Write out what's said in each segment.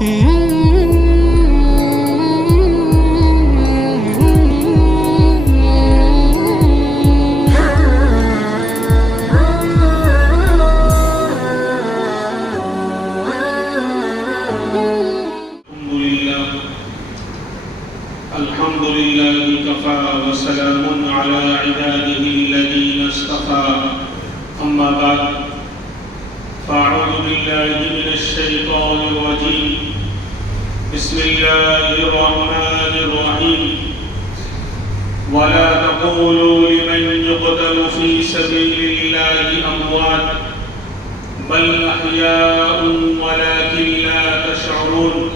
الحمد لله كفى وسلام على عباده الذين اصطفى أما بعد فأعوذ بالله من الشيطان الرجيم بسم الله الرحمن الرحيم ولا تقولوا لمن يقتل في سبيل الله أموات بل أحياء ولكن لا تشعرون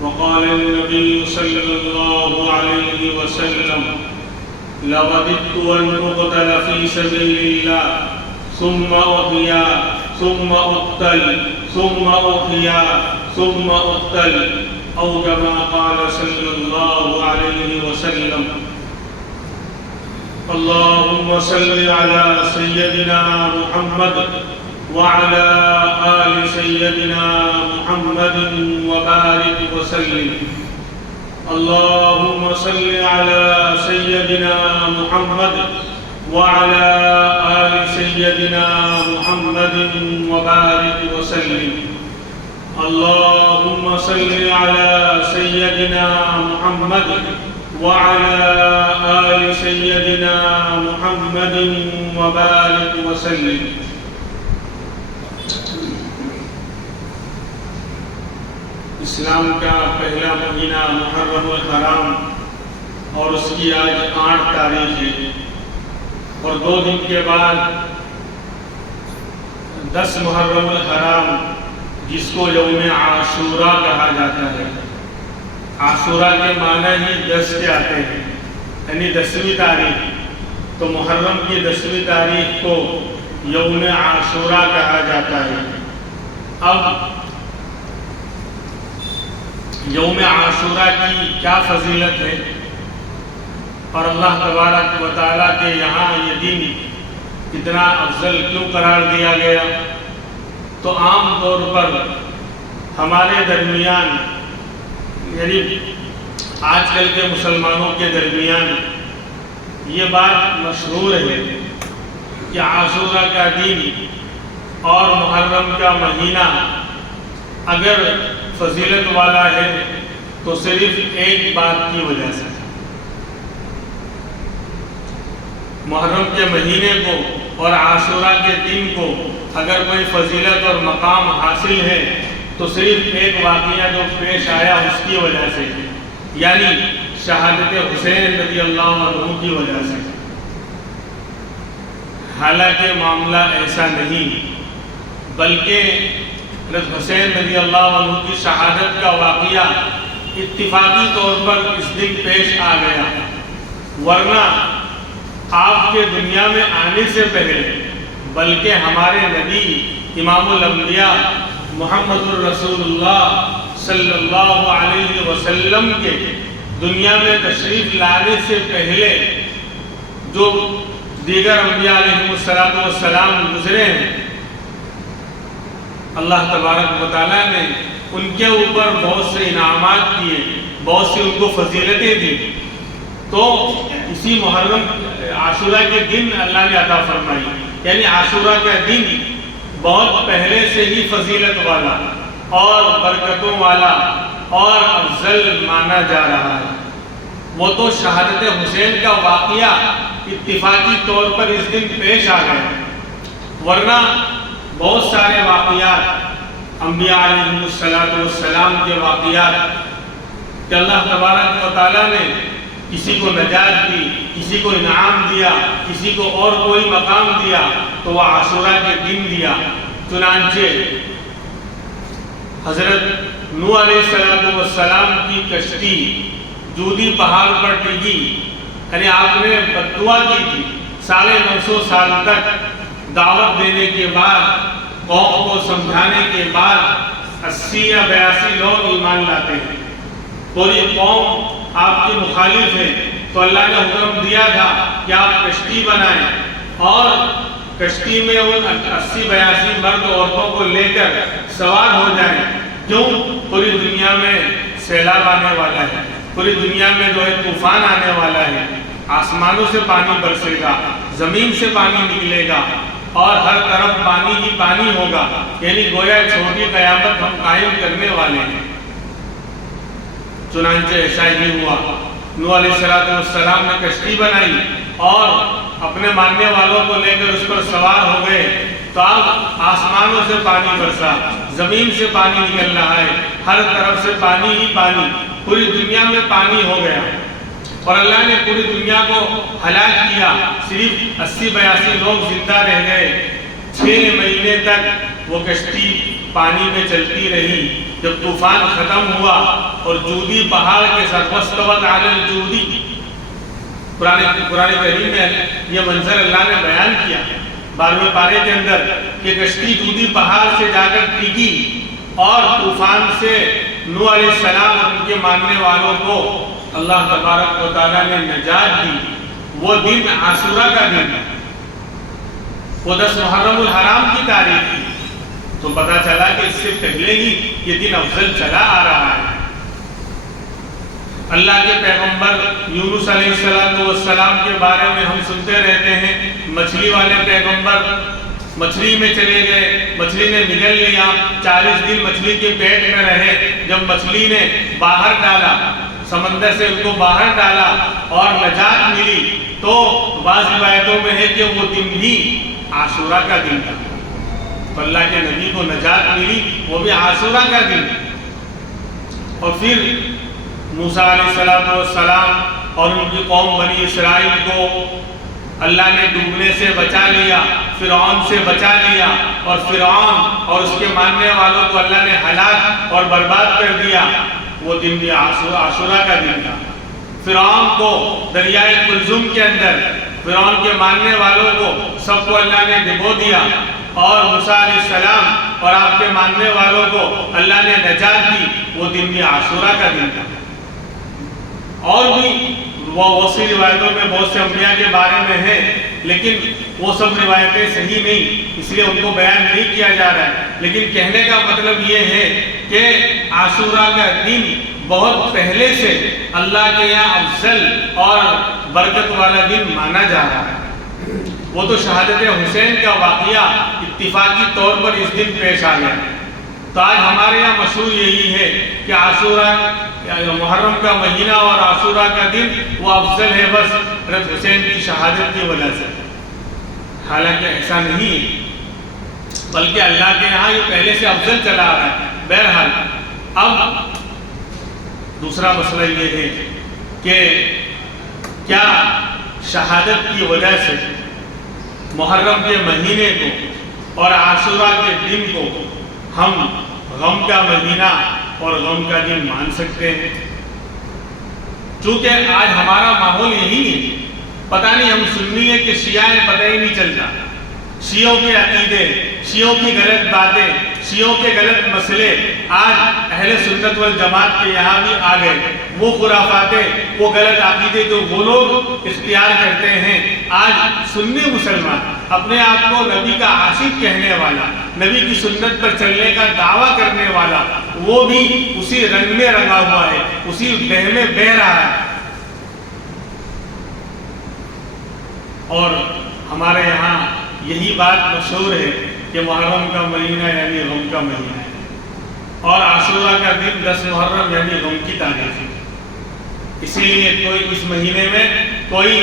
وقال النبي صلى الله عليه وسلم لوددت أن أقتل في سبيل الله ثم أحيا ثم أقتل ثم أحيا ثم أقتل أو كما قال صلى الله عليه وسلم اللهم صل على سيدنا محمد وعلى آل سيدنا محمد وبارك وسلم اللهم صل على سيدنا محمد وعلى آل سيدنا محمد وبارك وسلم اللهم صل على سيدنا محمد وعلى آل سيدنا محمد وبارك وسلم اسلام کا پہلا مہینہ محرم الحرام اور اس کی آج 8 تاریخ ہے اور 2 دن کے بعد 10 محرم الحرام جس کو یوم عاشوراء کہا جاتا ہے۔ عاشوراء کے معنی ہی 10 کے آتے ہیں، یعنی 10ویں تاریخ، تو محرم کی 10ویں تاریخ کو یوم عاشوراء کہا جاتا ہے۔ اب یوم عاشوراء کی کیا فضیلت ہے اور اللہ تبارک و تعالیٰ کے یہاں یہ دن اتنا افضل کیوں قرار دیا گیا؟ تو عام طور پر ہمارے درمیان، یعنی آج کل کے مسلمانوں کے درمیان یہ بات مشہور ہے کہ عاشوراء کا دن اور محرم کا مہینہ اگر فضیلت والا ہے تو صرف ایک بات کی وجہ سے، محرم کے مہینے کو اور عاشوراء کے دن کو اگر کوئی فضیلت اور مقام حاصل ہے تو صرف ایک واقعہ جو پیش آیا اس کی وجہ سے، یعنی شہادت حسین رضی اللہ عنہ کی وجہ سے۔ حالانکہ معاملہ ایسا نہیں، بلکہ حضرت حسین رضی اللہ عنہ کی شہادت کا واقعہ اتفاقی طور پر اس دن پیش آ گیا، ورنہ آپ کے دنیا میں آنے سے پہلے بلکہ ہمارے نبی امام الانبیاء محمد الرسول اللہ صلی اللہ علیہ وسلم کے دنیا میں تشریف لانے سے پہلے جو دیگر انبیاء علیہ السلام گزرے ہیں، اللہ تبارک و تعالیٰ نے ان کے اوپر بہت سے انعامات کیے، بہت سی ان کو فضیلتیں دی، تو اسی محرم عاشوراء کے دن اللہ نے عطا فرمائی، یعنی عاشوراء کا دن بہت پہلے سے ہی فضیلت والا اور برکتوں والا اور افضل مانا جا رہا ہے۔ وہ تو شہادت حسین کا واقعہ اتفاقی طور پر اس دن پیش آ گیا، ورنہ بہت سارے واقعات انبیاء علیہ السلام کے واقعات کہ اللہ تبارک و تعالیٰ نے کسی کو نجات دی، کسی کو انعام دیا، کسی کو اور کوئی مقام دیا تو وہ عاشوراء کے دن دیا۔ چنانچہ حضرت نوح علیہ السلام کی کشتی جودی پہاڑ پر ٹکی، یعنی آپ نے بددعا کی تھی، 950 سال تک دعوت دینے کے بعد، قوم کو سمجھانے کے بعد 80 یا 82 لوگ ایمان لاتے ہیں، پوری قوم آپ کی مخالف ہے، تو اللہ نے حکم دیا تھا کہ آپ کشتی بنائیں اور کشتی میں ان 80-82 مرد عورتوں کو لے کر سوار ہو جائیں. کیوں؟ پوری دنیا میں سیلاب آنے والا ہے، پوری دنیا میں جو ہے طوفان آنے والا ہے، آسمانوں سے پانی برسے گا، زمین سے پانی نکلے گا اور ہر طرف پانی ہی پانی ہوگا. یعنی گویا چھوٹی قیامت ہم قائم کرنے والے ہیں. چنانچہ ایسا ہی ہوا. نوح علیہ السلام نے کشتی بنائی اور اپنے ماننے والوں کو لے کر اس پر سوار ہو گئے. تو اب آسمانوں سے پانی برسا، زمین سے پانی نکل رہا ہے، ہر طرف سے پانی ہی پانی، پوری دنیا میں پانی ہو گیا. اور اللہ نے پوری دنیا کو ہلاک کیا. صرف 80-82 لوگ زندہ رہ گئے. 6 مہینے تک وہ کشتی پانی میں چلتی رہی. جب طوفان ختم ہوا اور جودی پہاڑ کے ساتھ واستوت علی الجودی، قرآن کریم میں یہ منظر اللہ نے بیان کیا 12ویں پارے کے اندر کہ کشتی جودی پہاڑ سے جا کر ٹکی اور طوفان سے نوح علیہ السلام اور ان کے ماننے والوں کو اللہ تبارک و تعالیٰ نے نجات دی. وہ دن عاشورہ کا دن ہے، وہ 10 محرم الحرام کی تاریخ تھی. تو پتہ چلا کہ اس سے پہلے ہی یہ دن افضل چلا آ رہا ہے. اللہ کے پیغمبر یونس علیہ السلام کے بارے میں ہم سنتے رہتے ہیں. مچھلی والے پیغمبر مچھلی میں چلے گئے، مچھلی نے نگل لیا، 40 دن مچھلی کے پیٹ میں رہے. جب مچھلی نے باہر ڈالا، سمندر سے ان کو باہر ڈالا اور نجات ملی، تو بعض روایتوں میں ہے کہ وہ دن بھی عاشورہ کا دن تھا. تو اللہ کے نبی کو نجات ملی، وہ بھی عاشورہ کا دن. اور پھر موسیٰ علیہ السلام اور ان کی قوم بنی اسرائیل کو اللہ نے ڈوبنے سے بچا لیا، فرعون سے بچا لیا، اور فرعون اور اس کے ماننے والوں کو اللہ نے ہلاک اور برباد کر دیا. وہ دن بھی عاشورہ کا دن تھا. فرعون کو دریائے قلزم کے اندر، فرعون کے ماننے والوں کو سب کو اللہ نے ڈبو دیا، اور موسیٰ علیہ السلام اور آپ کے ماننے والوں کو اللہ نے نجات دی. وہ دن بھی عاشورہ کا دن تھا. اور بھی وہ سی روایتوں میں بہت سے انبیاء کے بارے میں ہیں، لیکن وہ سب روایتیں صحیح نہیں، اس لیے ان کو بیان نہیں کیا جا رہا ہے. لیکن کہنے کا مطلب یہ ہے کہ عاشورہ کا دن بہت پہلے سے اللہ کے یہاں افضل اور برکت والا دن مانا جا رہا ہے. وہ تو شہادت حسین کا واقعہ اتفاقی طور پر اس دن پیش آ گیا. تو آج ہمارے یہاں مشہور یہی ہے کہ عاشورہ محرم کا مہینہ اور عاشورہ کا دن وہ افضل ہے بس حضرت حسین کی شہادت کی وجہ سے. حالانکہ ایسا نہیں ہے، بلکہ اللہ کے یہاں یہ پہلے سے افضل چلا آ رہا ہے. بہرحال اب دوسرا مسئلہ یہ ہے کہ کیا شہادت کی وجہ سے محرم کے مہینے کو اور عاشورہ کے دن کو ہم غم کا مہینہ اور غم کا دن مان سکتے ہیں؟ چونکہ آج ہمارا ماحول یہی ہے. پتہ نہیں ہم سنی ہے کہ شیعہ ہیں، پتہ ہی نہیں چلتا. شیعوں کے عقیدے، شیعوں کی غلط باتیں، شیعوں کے غلط مسئلے آج اہل سنت والجماعت کے یہاں بھی آ گئے. وہ خرافاتیں، وہ غلط عقیدے جو وہ لوگ اختیار کرتے ہیں، آج سنی مسلمان اپنے آپ کو نبی کا عاشق کہنے والا، نبی کی سنت پر چلنے کا دعویٰ کرنے والا، وہ بھی اسی رنگ میں رنگا ہوا ہے، اسی بہ میں بہ رہا ہے. اور ہمارے یہاں یہی بات مشہور ہے کہ محرم کا مہینہ یعنی غم کا مہینہ ہے، اور عاشورہ کا دن 10 محرم یعنی غم کی تاریخ ہے. اسی لیے کوئی اس مہینے میں کوئی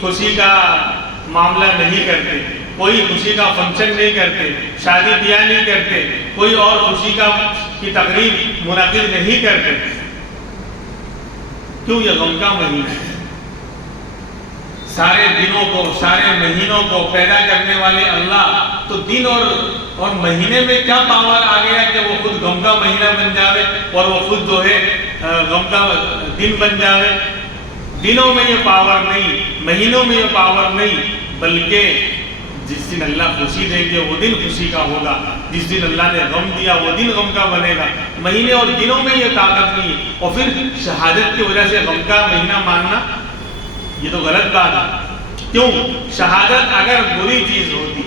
خوشی کا معاملہ نہیں کرتے، کوئی خوشی کا فنکشن نہیں کرتے، شادی بیاہ نہیں کرتے، کوئی اور خوشی کی تقریب منعقد نہیں کرتے. کیوں؟ یہ غم کا مہینہ ہے. سارے دنوں کو، سارے مہینوں کو پیدا کرنے والے اللہ تو دن اور مہینے میں کیا پاور آ گیا کہ وہ خود غم کا مہینہ بن جاوے اور وہ خود جو ہے غم کا دن بن جاوے. دنوں میں یہ پاور نہیں، مہینوں میں یہ پاور نہیں، بلکہ جس دن اللہ خوشی دیں گے وہ دن خوشی کا ہوگا، جس دن اللہ نے غم دیا وہ دن غم کا بنے گا. مہینے اور دنوں میں یہ طاقت نہیں ہے. اور پھر شہادت کی وجہ سے غم کا مہینہ ماننا یہ تو غلط بات ہے. کیوں؟ شہادت اگر بری چیز ہوتی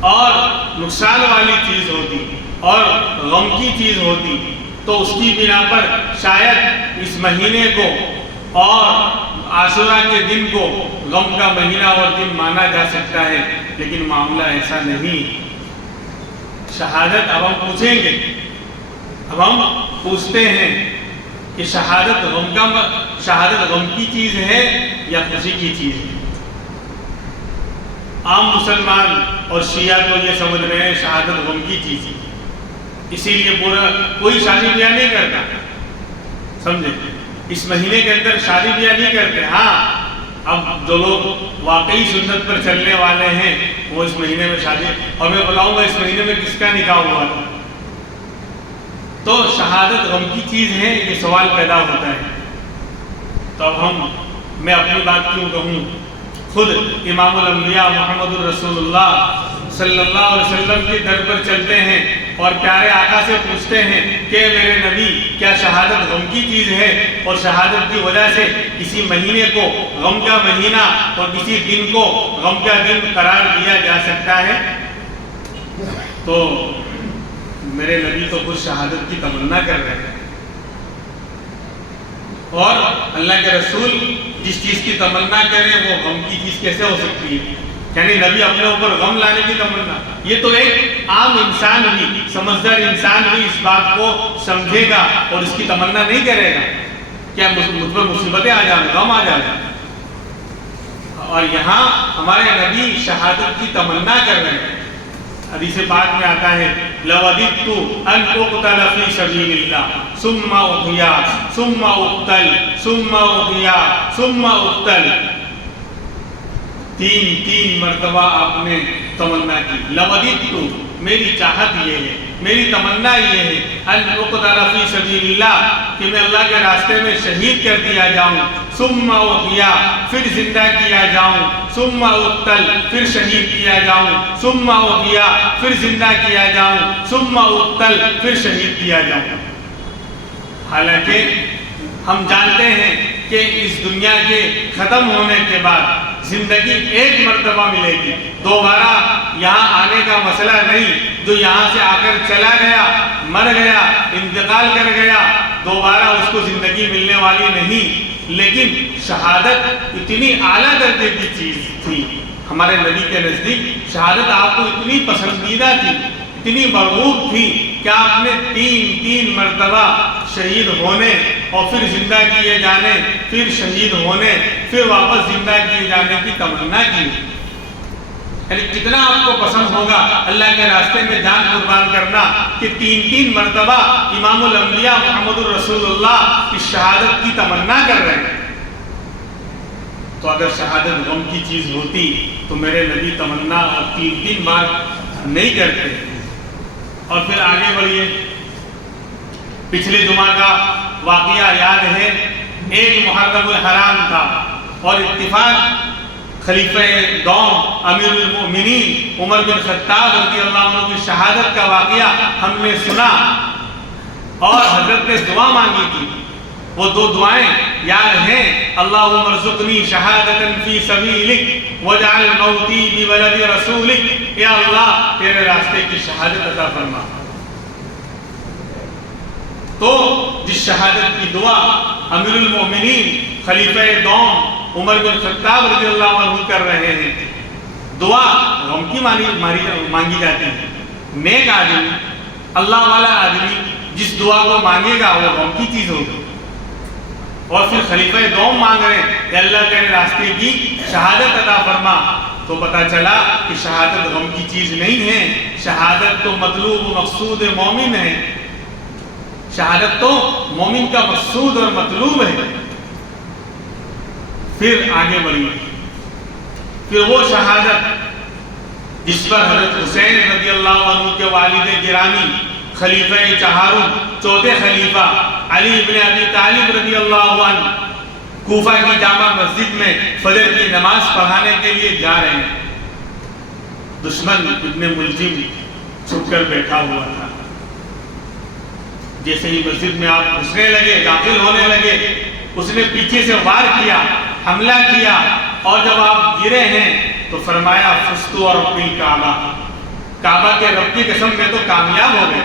اور نقصان والی چیز ہوتی اور غم کی چیز ہوتی تو اس کی بنا پر شاید اس مہینے کو اور عاشوراء کے دن کو غم کا مہینہ اور دن مانا جا سکتا ہے، لیکن معاملہ ایسا نہیں۔ شہادت اب ہم پوچھیں گے، اب ہم پوچھتے ہیں کہ شہادت غم کی چیز ہے یا خوشی کی چیز ہے؟ عام مسلمان اور شیعہ تو یہ سمجھ رہے ہیں شہادت غم کی چیز ہے، اسی لیے پورا کوئی شادی بیاہ نہیں کرتا، سمجھے؟ اس مہینے کے اندر شادی بیاہ نہیں کرتے۔ ہاں، اب جو لوگ واقعی سنت پر چلنے والے ہیں وہ اس مہینے میں شادی، اور میں بتاؤں گا اس مہینے میں کس کا نکاح ہوا تھا۔ تو شہادت غم کی چیز ہے، یہ سوال پیدا ہوتا ہے۔ تو اب میں اپنی بات کیوں کہوں، خود امام الانبیاء محمد الرسول اللہ صلی اللہ علیہ وسلم کے در پر چلتے ہیں اور پیارے آقا سے پوچھتے ہیں کہ میرے نبی کیا شہادت غم کی چیز ہے، اور شہادت کی وجہ سے کسی مہینے کو غم کا مہینہ اور کسی دن کو غم کا دن قرار دیا جا سکتا ہے؟ تو میرے نبی تو خود شہادت کی تمنا کر رہے ہیں، اور اللہ کے رسول جس چیز کی تمنا کریں وہ غم کی چیز کیسے ہو سکتی ہے؟ یعنی نبی اپنے اوپر غم لانے کی تمنا، یہ تو ایک عام انسان بھی، سمجھدار انسان بھی اس بات کو سمجھے گا اور اس کی تمنا نہیں کرے گا کیا مجھ پر مصیبتیں آ جائیں، غم آ جائے۔ اور یہاں ہمارے نبی شہادت کی تمنا کر رہے ہیں۔ حدیث پاک میں آتا ہے لَوَدِدْتُ أَنْ أُقْتَلَ فِي سَبِيلِ اللَّهِ ثُمَّ أُحْيَا ثُمَّ أُقْتَلْ ثُمَّ أُحْيَا ثُمَّ أُقْتَلْ، تین مرتبہ آپ نے تمنا کی۔ لَوَدِدْتُ، میری چاہت یہ ہے، میری تمنا یہ ہے، أَنْ أُقْتَلَ فِي سَبِيلِ اللَّهِ، کہ میں اللہ کے راستے میں شہید کر دیا جاؤں، ثُمَّ أُحْيَا، پھر زندہ کیا جاؤں، ثُمَّ أُقْتَلْ، پھر شہید کیا جاؤں، ثُمَّ أُحْيَا، پھر زندہ کیا جاؤں، ثُمَّ أُقْتَلْ، پھر شہید کیا جاؤں۔ حالانکہ ہم جانتے ہیں کہ اس دنیا کے ختم ہونے کے بعد زندگی ایک مرتبہ ملے گی، دوبارہ یہاں آنے کا مسئلہ نہیں۔ جو یہاں سے آ کر چلا گیا، مر گیا، انتقال کر گیا، دوبارہ اس کو زندگی ملنے والی نہیں۔ لیکن شہادت اتنی اعلیٰ درجے کی چیز تھی ہمارے نبی کے نزدیک، شہادت آپ کو اتنی پسندیدہ تھی، اتنی مرغوب تھی کہ آپ نے تین مرتبہ شہید ہونے اور پھر زندہ کیے جانے، پھر شہید ہونے، پھر واپس زندہ کیے جانے کی تمنا کی۔ یعنی کتنا آپ کو پسند ہوگا اللہ کے راستے میں جان قربان کرنا کہ تین مرتبہ امام الانبیاء محمد الرسول اللہ کی شہادت کی تمنا کر رہے ہیں۔ تو اگر شہادت غم کی چیز ہوتی تو میرے نبی تمنا اور تین بار نہیں کرتے۔ اور پھر آگے بڑھیے، پچھلے جمعہ کا واقعہ یاد ہے، ایک محرم الحرام تھا اور اتفاق خلیفہ دوم امیر المؤمنین عمر بن خطاب رضی اللہ عنہ کی شہادت کا واقعہ ہم نے سنا، اور حضرت نے دعا مانگی تھی۔ وہ دو دعائیں یاد ہیں، اللہم ارزقنی شہادتا فی سبیلک واجعل موتی ببلد رسولک، یا اللہ تیرے راستے کی شہادت عطا فرما۔ تو جس شہادت کی دعا امیر المؤمنین خلیفہ دوم عمر بن خطاب رضی اللہ عنہ کر رہے ہیں، دعا غم کی مانگی جاتی ہے۔ نیک آدمی، اللہ والا آدمی جس دعا کو مانگے گا وہ غم کی چیز ہوگی۔ اور پھر خلیفہ دوم مانگ رہے ہیں کہ اللہ تیرے راستے کی شہادت عطا فرما، تو پتہ چلا کہ شہادت غم کی چیز نہیں ہے، شہادت تو مطلوب و مقصود مومن ہے، شہادت تو مومن کا مقصود اور مطلوب ہے۔ پھر آگے بڑھی، پھر وہ شہادت جس پر حضرت حسین رضی اللہ عنہ کے والد گرامی خلیفہ چہارم چوتھے خلیفہ علی بن ابی طالب رضی اللہ عنہ کوفہ کی جامع مسجد میں فجر کی نماز پڑھانے کے لیے جا رہے ہیں۔ دشمن ابن ملجم چھپ کر بیٹھا ہوا تھا۔ جیسے ہی مسجد میں آپ گھسنے لگے، داخل ہونے لگے، اس نے پیچھے سے وار کیا، حملہ کیا، اور جب آپ گرے ہیں تو فرمایا فستو رب الکعبہ، کعبہ کے رب کی قسم میں تو کامیاب ہو گئے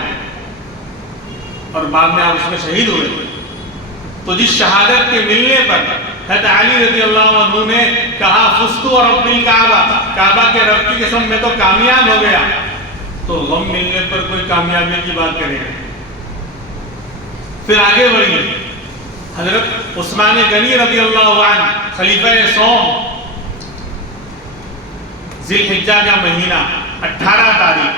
اور بعد میں آپ اس میں شہید ہوئے. تو جس شہادت کے ملنے پر حضرت علی رضی اللہ عنہ نے کہا فزت ورب الکعبہ، کعبہ کے رب کی قسم میں تو کامیاب ہو گیا، تو غم ملنے پر کوئی کامیابی کی بات کرے گا. پھر آگے بڑھیے. حضرت عثمان غنی رضی اللہ عنہ خلیفہ سوم، ذی الحجہ کا مہینہ 18 تاریخ،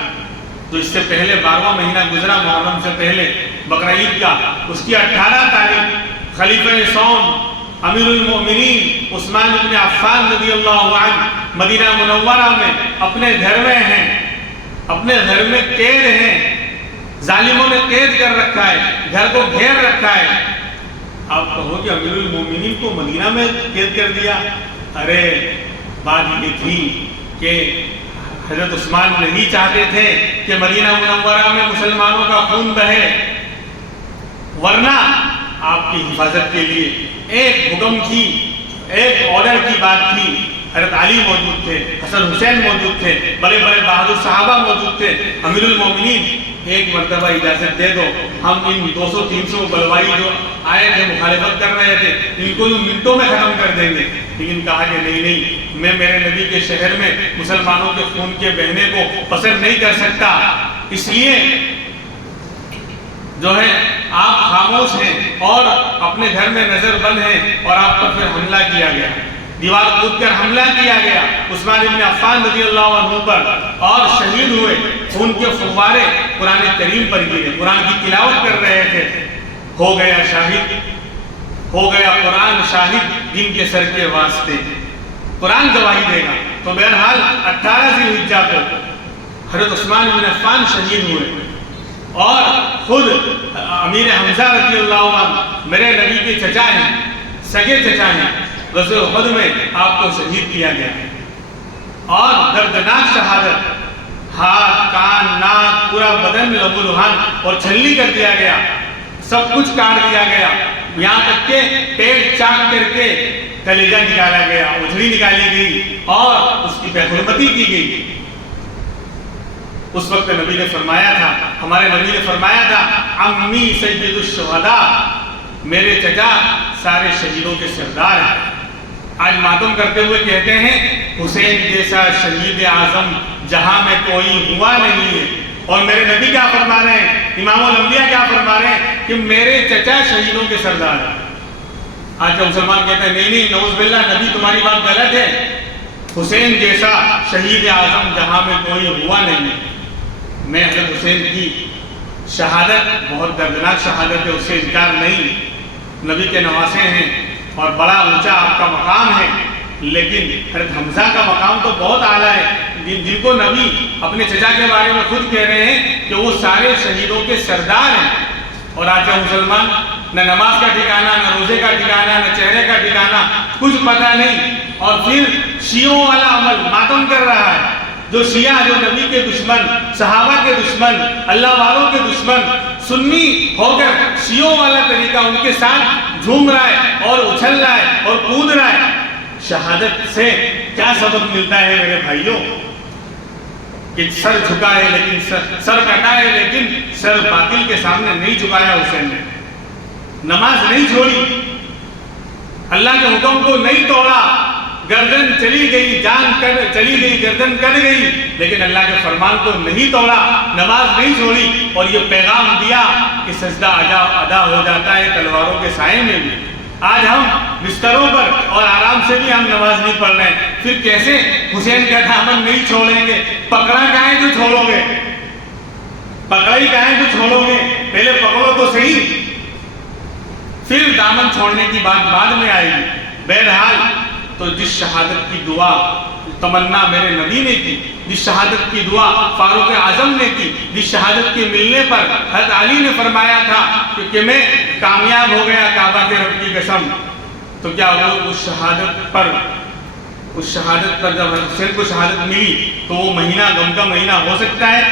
جو اس سے پہلے 12واں مہینہ گزرا محرم سے پہلے بقرعید کا، اس کی 18 تاریخ خلیفہ سوم امیر المؤمنین عثمان بن عفان رضی اللہ عنہ مدینہ منورہ میں اپنے گھر میں ہیں، اپنے گھر میں قید ہیں، ظالموں نے قید کر رکھا ہے، گھر کو گھیر رکھا ہے. آپ کہو کہ امیر المؤمنین کو مدینہ میں قید کر دیا. ارے بات یہ تھی کہ حضرت عثمان نہیں چاہتے تھے کہ مدینہ منورہ میں مسلمانوں کا خون بہے، ورنہ آپ کی حفاظت کے لیے ایک حکم کی، ایک آرڈر کی بات تھی. حضرت علی موجود تھے، حسن حسین موجود تھے، بڑے بڑے بہادر صحابہ موجود تھے. امیر المومنین ایک مرتبہ اجازت دے دو، ہم ان 200-300 بلوائی جو آئے تھے مخالفت کر رہے تھے ان کو منٹوں میں ختم کر دیں گے. لیکن کہا کہ نہیں، میں میرے نبی کے شہر میں مسلمانوں کے خون کے بہنے کو پسند نہیں کر سکتا، اس لیے جو ہے آپ خاموش ہیں اور اپنے گھر میں نظر بند ہیں. اور آپ پر پھر حملہ کیا گیا، دیوار کود کر حملہ کیا گیا عثمان بن عفان رضی اللہ عنہ پر، اور شہید ہوئے. خون کے فوارے قرآن کریم پر گرے، قرآن کی تلاوت کر رہے تھے. ہو گیا شاہد، ہو گیا قرآن شاہد جن کے سر کے واسطے، قرآن گواہی دے گا. تو بہرحال 18 ذی الحجہ کو حضرت عثمان بن عفان شہید ہوئے، اور خود امیر حمزہ رضی اللہ عنہ میرے نبی کے چچا ہیں، سگے چچا ہیں، غزوہ احد میں آپ کو شہید کیا گیا. اور دردناک شہادت، ہاتھ، کان، ناک، پورا بدن لہو لہان اور چھلنی کر دیا گیا، سب کچھ کاٹ دیا گیا، یہاں تک کہ پیٹ چاک کر کے کلیجہ نکالا گیا، اجڑی نکالی گئی اور اس کی بے حرمتی کی گئی. اس وقت نبی نے فرمایا تھا، ہمارے نبی نے فرمایا تھا امی سید الشہداء، میرے چچا سارے شہیدوں کے سردار ہیں. آج ماتم کرتے ہوئے کہتے ہیں حسین جیسا شہید اعظم جہاں میں کوئی ہوا نہیں ہے. اور میرے نبی کیا فرما رہے ہیں، امام الانبیاء کیا فرما رہے ہیں کہ میرے چچا شہیدوں کے سردار ہیں. آج جب مسلمان کہتے ہیں نہیں نہیں نعوذ باللہ نبی تمہاری بات غلط ہے، حسین جیسا شہید اعظم جہاں میں کوئی ہوا نہیں ہے. میں حضرت حسین کی شہادت بہت دردناک شہادت ہے، اس سے انکار نہیں، نبی کے نواسے ہیں اور بڑا اونچا آپ کا مقام ہے. لیکن حضرت حمزہ کا مقام تو بہت اعلیٰ ہے، جن کو نبی اپنے چچا کے بارے میں خود کہہ رہے ہیں کہ وہ سارے شہیدوں کے سردار ہیں. اور آج کا مسلمان نہ نماز کا ٹھکانہ، نہ روزے کا ٹھکانہ، نہ چہرے کا ٹھکانہ، کچھ پتہ نہیں، اور پھر شیعوں والا عمل ماتم کر رہا ہے. جو شیعہ، جو نبی کے دشمن، صحابہ کے دشمن، اللہ والوں کے دشمن، سنی ہو کر شیعوں والا طریقہ ان کے ساتھ جھوم رہا ہے اور اچھل رہا ہے اور کود رہا ہے. شہادت سے کیا سبب ملتا ہے میرے بھائیوں؟ کہ سر جھکا ہے لیکن سر کٹا ہے لیکن سر باطل کے سامنے نہیں جھکایا حسین نے. نماز نہیں چھوڑی، اللہ کے حکم کو نہیں توڑا، گردن چلی گئی، جان چلی گئی، گردن کٹ گئی، لیکن اللہ کے فرمان کو نہیں توڑا، نماز نہیں چھوڑی. اور یہ پیغام دیا کہ سجدہ ادا ہو جاتا ہے تلواروں کے سائے میں بھی. آج ہم بستروں پر اور آرام سے بھی ہم نماز نہیں پڑھ رہے ہیں، پھر کیسے حسین کا دامن نہیں چھوڑیں گے؟ پکڑا کہاں ہے جو چھوڑو گے؟ پکڑا ہی کہاں ہے جو چھوڑو گے؟ پہلے پکڑو تو صحیح، پھر دامن چھوڑنے کی بات بعد میں آئے گی. بہرحال تو جس شہادت کی دعا تمنا میرے نبی نے کی، جس شہادت کی دعا فاروق اعظم نے کی، جس شہادت کے ملنے پر حضرت علی نے فرمایا تھا کہ میں کامیاب ہو گیا کعبہ کے رب کی قسم، تو کیا وہ اس شہادت پر جب حسین کو شہادت ملی تو وہ مہینہ غم کا مہینہ ہو سکتا ہے؟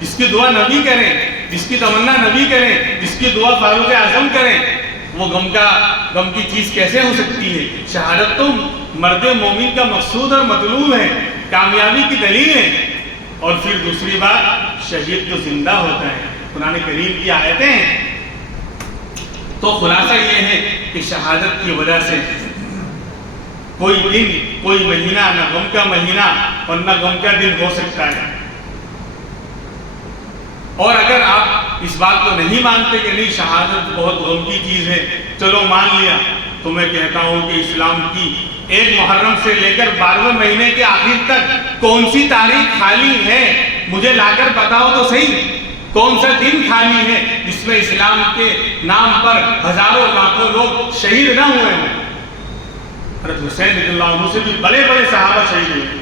جس کی دعا نبی کریں، جس کی تمنا نبی کریں، جس کی دعا فاروق اعظم کریں، وہ غم کی چیز کیسے ہو سکتی ہے؟ شہادت تو مرد مومن کا مقصود اور مطلوب ہے، کامیابی کی دلیل ہے. اور پھر دوسری بات شہید تو زندہ ہوتا ہے، قرآن کریم کی آیتیں ہیں۔ تو خلاصہ یہ ہے کہ شہادت کی وجہ سے کوئی دن، کوئی مہینہ نہ غم کا مہینہ اور نہ غم کا دن ہو سکتا ہے۔ اور اگر آپ اس بات کو نہیں مانتے کہ نہیں شہادت بہت غم کی چیز ہے، چلو مان لیا، تو میں کہتا ہوں کہ اسلام کی 1 محرم سے لے کر 12ویں مہینے کے آخر تک کون سی تاریخ خالی ہے مجھے لا کر بتاؤ تو صحیح، کون سا دن خالی ہے جس میں اسلام کے نام پر ہزاروں لاکھوں لوگ شہید نہ ہوئے ہیں۔ حضرت حسین رضی اللہ عنہ سے بھی بڑے بڑے صحابہ شہید ہوئے ہیں،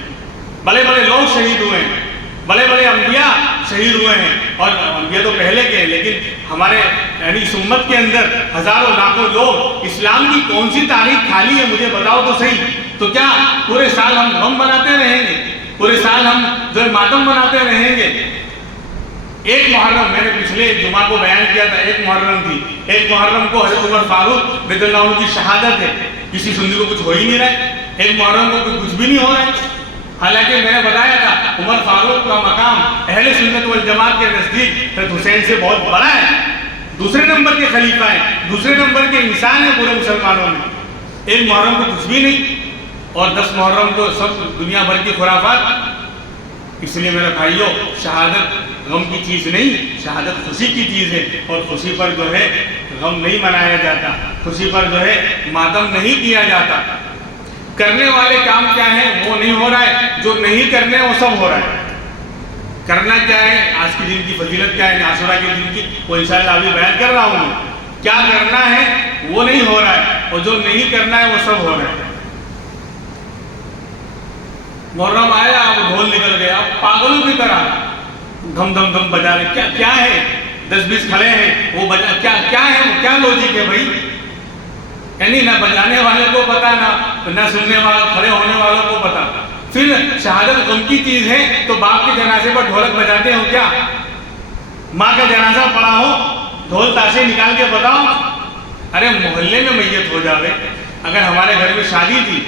بڑے بڑے لوگ شہید ہوئے ہیں، بڑے بڑے انبیاء شہید ہوئے ہیں، اور انبیاء تو پہلے کے ہیں، لیکن ہمارے یعنی اس امت کے اندر ہزاروں لاکھوں لوگ، اسلام کی کون سی تاریخ خالی ہے مجھے بتاؤ تو صحیح۔ تو کیا پورے سال ہم غم مناتے رہیں گے؟ پورے سال ہم جو ہے ماتم مناتے رہیں گے؟ 1 محرم میں نے پچھلے جمعہ کو بیان کیا تھا، 1 محرم تھی، 1 محرم کو حضرت عمر فاروق رضی اللہ عنہ کی شہادت ہے، کسی سنی کو کچھ ہو ہی نہیں رہا ہے، 1 محرم کو کچھ بھی نہیں ہو رہا ہے۔ حالانکہ میں نے بتایا تھا عمر فاروق کا مقام اہل سنت والجماعت کے نزدیک حضرت حسین سے بہت بڑا ہے، دوسرے نمبر کے خلیفہ ہیں، دوسرے نمبر کے انسان ہیں پورے مسلمانوں میں۔ 1 محرم کو کچھ بھی نہیں، اور 10 محرم کو سب دنیا بھر کی خرافات۔ اس لیے میرے بھائیوں، شہادت غم کی چیز نہیں، شہادت خوشی کی چیز ہے، اور خوشی پر جو ہے غم نہیں منایا جاتا، خوشی پر جو ہے ماتم نہیں کیا جاتا۔ کرنے والے کام کیا ہیں وہ نہیں ہو رہا ہے، جو نہیں کرنے وہ سب ہو رہا ہے۔ کرنا کیا ہے، آج کے دن کی فضیلت کیا ہے، عاشورہ کے دن کی، وہ انشاءاللہ ابھی بیان کر رہا ہوں میں۔ کیا کرنا ہے وہ نہیں ہو رہا ہے، اور جو نہیں کرنا ہے وہ سب ہو رہا ہے۔ محرم آیا، اب ڈھول نکل گیا، اب پاگلوں کی طرح دھم دھم دھم بجا رہے، کیا ہے، 10-20 کھڑے ہیں وہ بجا، کیا ہے، کیا لوجک ہے بھائی؟ یعنی نہ بجانے والے کو پتا، نہ سننے والے، کھڑے ہونے والوں کو پتا۔ پھر شہادت غم کی چیز ہے تو باپ کے جنازے پر ڈھولک بجاتے ہو کیا؟ ماں کا جنازہ پڑا ہو، ڈھول تاشے نکال کے بتاؤ۔ ارے محلے میں میت ہو جاوے، اگر ہمارے گھر میں شادی تھی،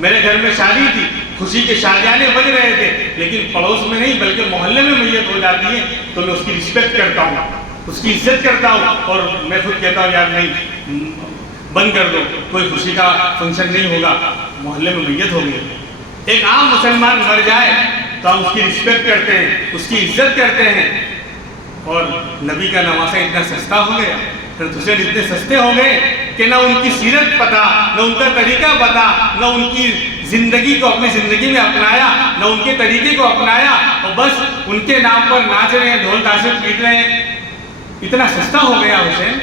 میرے گھر میں شادی تھی، خوشی کے شادیانے بج رہے تھے، لیکن پڑوس میں نہیں بلکہ محلے میں میت ہو جاتی ہے تو میں اس کی رسپیکٹ کرتا ہوں، اس کی عزت کرتا ہوں، اور میں خود کہتا ہوں یار نہیں، بند کر دو، کوئی خوشی کا فنکشن نہیں ہوگا، محلے میں میت ہو گئی۔ ایک عام مسلمان مر جائے تو ہم اس کی رسپیکٹ کرتے ہیں، اس کی عزت کرتے ہیں، اور نبی کا نواسہ اتنا سستا ہو گیا، حضرت حسین اتنے سستے ہو گئے کہ نہ ان کی سیرت پتا، نہ ان کا طریقہ پتا، نہ ان کی زندگی کو اپنی زندگی میں اپنایا، نہ ان کے طریقے کو اپنایا، اور بس ان کے نام پر ناچ رہے ہیں، ڈھول تاشے پیٹ رہے ہیں۔ اتنا سستا ہو گیا حسین،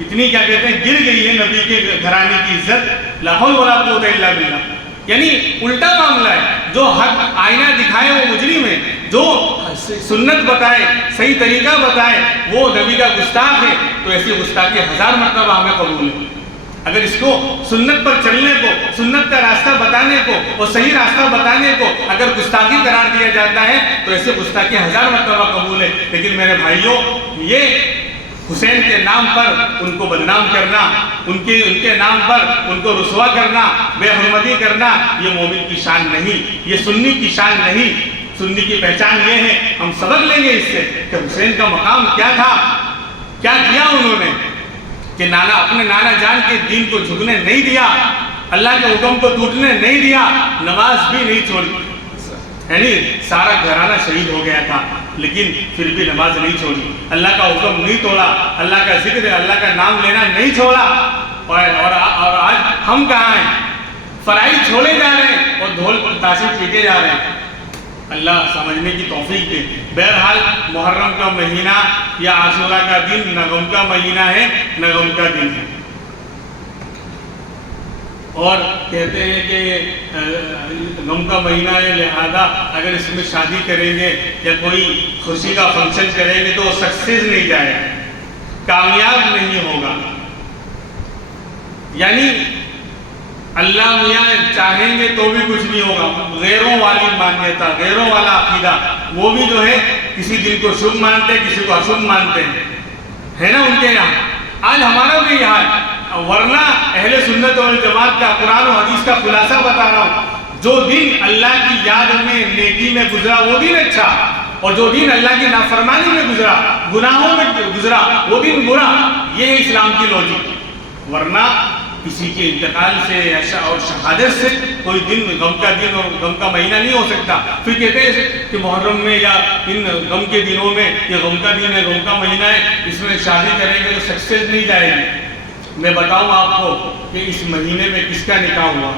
اتنی کیا کہتے ہیں گر گئی ہے نبی کے گھرانے کی عزت، لا حول ولا قوت الا باللہ۔ یعنی الٹا معاملہ ہے، جو حق آئینہ دکھائے وہ مجرم ہے، جو سنت بتائے، صحیح طریقہ بتائے وہ نبی کا گستاخ ہے۔ تو ایسی گستاخی 1000 مرتبہ ہمیں قبول ہے۔ اگر اس کو سنت پر چلنے کو، سنت کا راستہ بتانے کو اور صحیح راستہ بتانے کو اگر گستاخی قرار دیا جاتا ہے تو ایسی گستاخی 1000 مرتبہ قبول ہے۔ لیکن میرے بھائیوں، یہ حسین کے نام پر ان کو بدنام کرنا، ان کے نام پر ان کو رسوا کرنا، بے حرمتی کرنا، یہ مومن کی شان نہیں، یہ سنی کی شان نہیں۔ سنی کی پہچان یہ ہے، ہم سبق لیں گے اس سے کہ حسین کا مقام کیا تھا، کیا کیا انہوں نے، کہ اپنے نانا جان کے دین کو جھکنے نہیں دیا، اللہ کے حکم کو ٹوٹنے نہیں دیا، نماز بھی نہیں چھوڑی۔ یعنی سارا گھرانہ شہید ہو گیا تھا لیکن پھر بھی نماز نہیں چھوڑی، اللہ کا حکم نہیں توڑا، اللہ کا ذکر، اللہ کا نام لینا نہیں چھوڑا۔ اور آج ہم کہاں ہیں؟ فرائض چھوڑے جا رہے ہیں اور ڈھول تاشے پیٹے جا رہے ہیں۔ اللہ سمجھنے کی توفیق دے۔ بہرحال محرم کا مہینہ یا عاشورہ کا دن نہ غم کا مہینہ ہے نہ غم کا دن ہے، اور کہتے ہیں کہ غم کا مہینہ ہے، لہذا اگر اس میں شادی کریں گے یا کوئی خوشی کا فنکشن کریں گے تو وہ سکسیس نہیں جائے گا، کامیاب نہیں ہوگا۔ یعنی اللہ میاں چاہیں گے تو بھی کچھ نہیں ہوگا۔ غیروں والی مانیتا، غیروں والا عقیدہ، وہ بھی جو ہے کسی دن کو شبھ مانتے ہیں، کسی کو اشبھ مانتے ہیں، ہے نا ان کے یہاں۔ آج ہمارا بھی یہاں، ورنہ اہل سنت والجماعت کا قرآن و حدیث کا خلاصہ بتا رہا ہوں، جو دن اللہ کی یاد میں نیکی میں گزرا وہ دن اچھا، اور جو دن اللہ کی نافرمانی میں گزرا، گناہوں میں گزرا، وہ دن برا۔ یہ ہے اسلام کی لاجک۔ ورنہ کسی کے انتقال سے اور شہادت سے کوئی دن غم کا دن اور غم کا مہینہ نہیں ہو سکتا۔ پھر کہتے ہیں کہ محرم میں یا ان غم کے دنوں میں یہ غم کا دن ہے، غم کا مہینہ ہے، اس میں شادی کریں گے تو سکسیس نہیں جائے گی۔ میں بتاؤں آپ کو کہ اس مہینے میں کس کا نکاح ہوا۔